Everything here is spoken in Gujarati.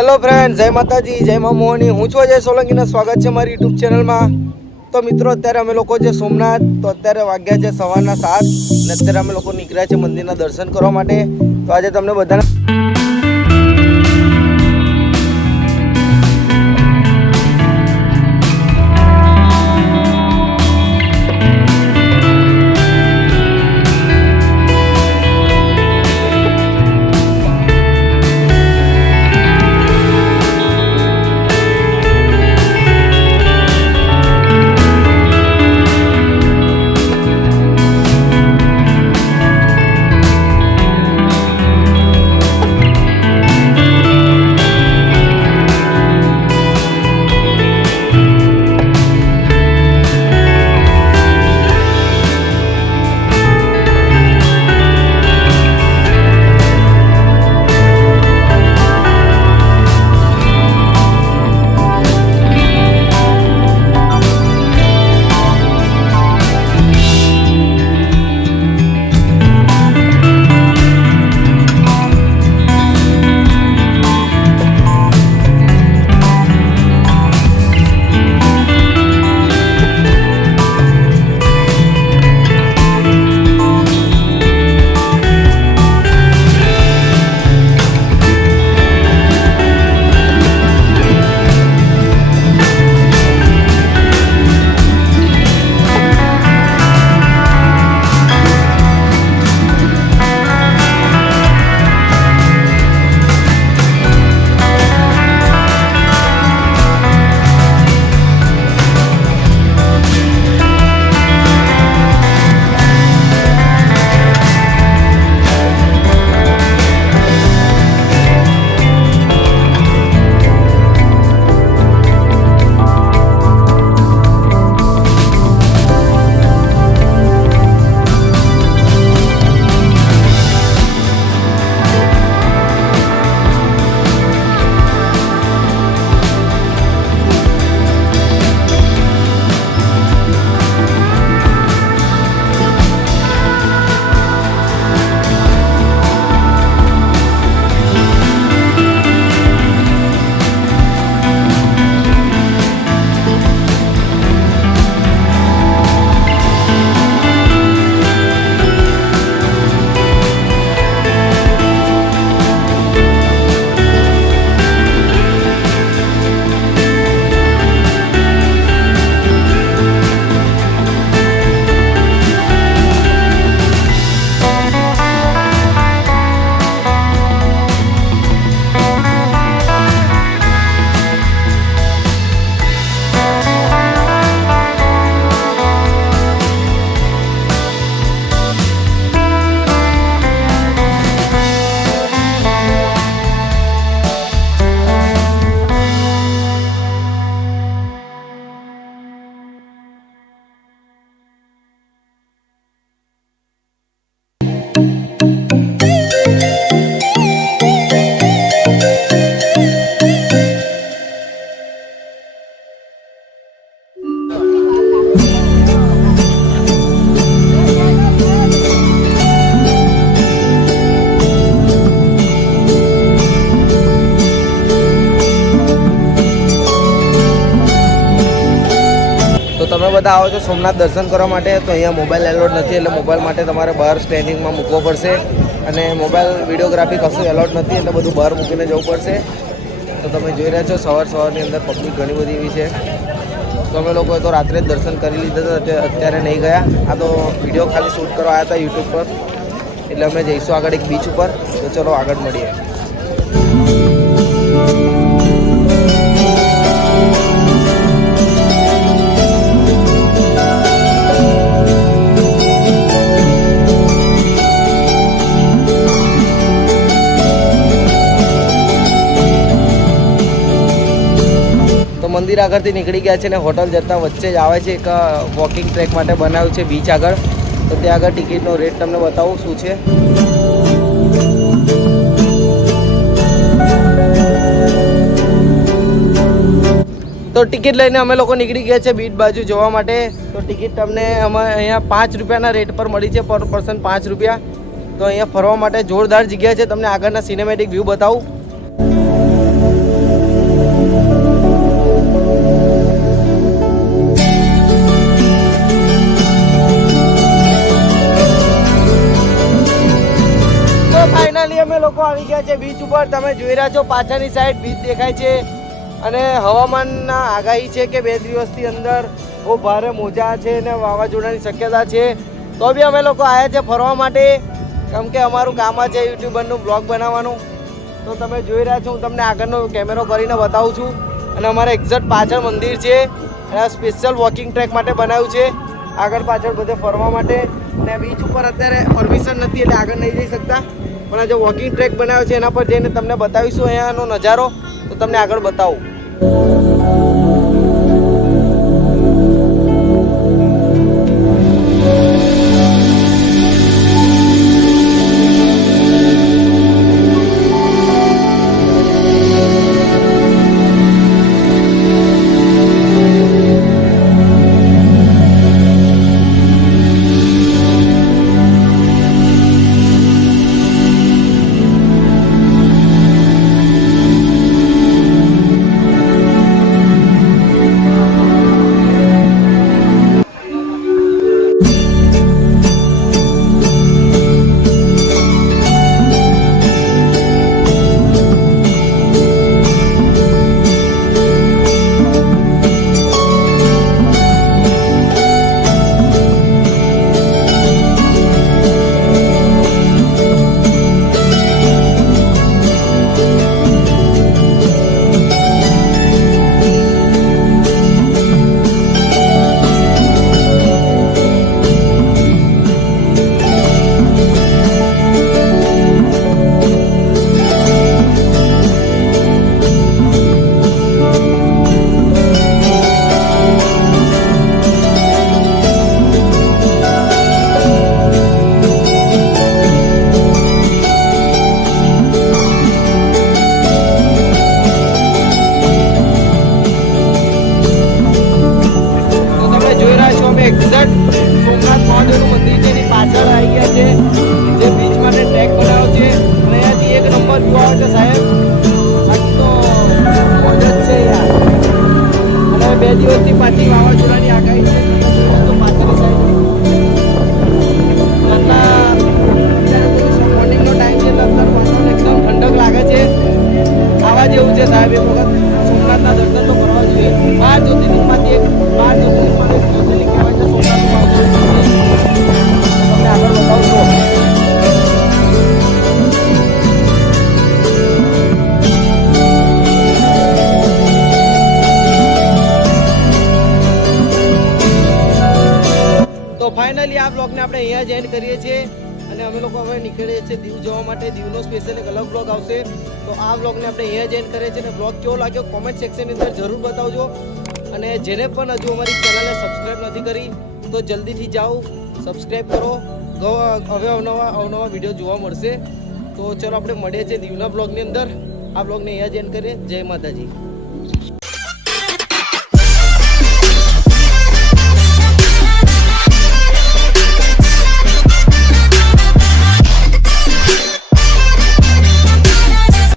હેલો ફ્રેન્ડ, જય માતાજી, જય મા મોહની. હું છું અજય સોલંકીને સ્વાગત છે મારી યુટ્યુબ ચેનલમાં. તો મિત્રો, અત્યારે અમે લોકો છે સોમનાથ. તો અત્યારે વાગ્યા છે સવારના 7 અને અત્યારે અમે લોકો નીકળ્યા છે મંદિરના દર્શન કરવા માટે. તો આજે તમને બધાને તમે બધા આવો છો સોમનાથ દર્શન કરવા માટે, તો અહીંયા મોબાઈલ એલોડ નથી, એટલે મોબાઈલ માટે તમારે બહાર સ્ટેન્ડિંગમાં મૂકવો પડશે. અને મોબાઈલ વિડીયોગ્રાફી કશું એલોડ નથી, એટલે બધું બહાર મૂકીને જવું પડશે. તો તમે જોઈ રહ્યા છો સવારની અંદર પબ્લિક ઘણી બધી એવી છે. તો અમે લોકોએ તો રાત્રે જ દર્શન કરી લીધા હતા, અત્યારે નહીં ગયા. આ તો વિડીયો ખાલી શૂટ કરવા આવ્યા હતા યુટ્યુબ પર, એટલે અમે જઈશું આગળ એક બીચ ઉપર. તો ચલો આગળ મળીએ. મંદિર આગળથી નીકળી ગયા છે ને હોટલ જતા વચ્ચે જ આવે છે એક વોકિંગ ટ્રેક માટે બનાવ્યું છે બીચ આગળ. તો ત્યાં આગળ ટિકિટનો રેટ તમને બતાવું શું છે. તો ટિકિટ લઈને અમે લોકો નીકળી ગયા છે બીચ બાજુ જોવા માટે. તો ટિકિટ તમને અમારે અહીંયા 5 રૂપિયાના રેટ પર મળી છે, પર પર્સન 5 રૂપિયા. તો અહીંયા ફરવા માટે જોરદાર જગ્યા છે. તમને આગળના સિનેમેટિક વ્યૂ બતાવું. લોકો આવી ગયા છે બીચ ઉપર. તમે જોઈ રહ્યા છો પાછળની સાઈડ બીચ દેખાય છે અને હવામાનના આગાહી છે કે 2 દિવસની અંદર બહુ ભારે મોજા છે અને વાવાઝોડાની શક્યતા છે. તો બી અમે લોકો આવ્યા છે ફરવા માટે, કેમ કે અમારું કામ છે યુટ્યુબરનું બ્લોગ બનાવવાનું. તો તમે જોઈ રહ્યા છો, હું તમને આગળનો કેમેરો કરીને બતાવું છું. અને અમારે એક્ઝેક્ટ પાછળ મંદિર છે અને સ્પેશિયલ વોકિંગ ટ્રેક માટે બનાવ્યું છે, આગળ પાછળ બધે ફરવા માટે. અને બીચ ઉપર અત્યારે પરમિશન નથી એટલે આગળ નહીં જઈ શકતા, પણ આ જે વોકિંગ ટ્રેક બનાવ્યો છે એના પર જઈને તમને બતાવીશું અહીંયાનો નજારો. તો તમને આગળ બતાવું. એક્ઝેક્ટ સોમનાથ મહાદેવનું મંદિર છે એની પાછળ આવી ગયા છે, જે બીચ માટે ટ્રેક બનાવ્યો છે. અને અહીંયાથી એક નંબર વ્યૂ આવે છે સાહેબ. આટલી તો મોજ જ છે યાર. અને 2 દિવસથી પાછી વાવાઝોડાની આગાહી છે. તો પાછળની સાઈડ મોર્નિંગનો ટાઈમ છે એટલે અત્યારે વાતાવરણ એકદમ ઠંડક લાગે છે. આવા જેવું છે સાહેબ. એક વખત સોમનાથના દર્શન તો કરવા જોઈએ. 12 જ્યોતિર્લિંગમાંથી એક 12 જ્યોતિર્લિંગમાંથી જ્યોતિર્લિંગ કહેવાય છે સોમનાથનું મહાદેવ. તમને આગળ બતાવું છું. તો ફાઇનલી આ બ્લોગને આપણે અહીંયા જ એન્ડ કરીએ છીએ અને અમે લોકો હવે નીકળીએ છીએ દીવ જવા માટે. દીવનો સ્પેશિયલ એક અલગ બ્લોગ આવશે. તો આ બ્લોગને આપણે અહીંયા જ એન્ડ કરીએ છીએ અને બ્લોગ કેવો લાગ્યો કોમેન્ટ સેક્શનની અંદર જરૂર બતાવજો. અને જેને પણ હજુ અમારી ચેનલને સબસ્ક્રાઈબ નથી કરી તો જલ્દીથી જાઓ, સબસ્ક્રાઈબ કરો. હવે અવનવા વિડીયો જોવા મળશે. તો ચલો આપણે મળીએ છીએ દીવના બ્લોગની અંદર. આ બ્લોગને અહીંયા જ એન્ડ કરીએ. જય માતાજી.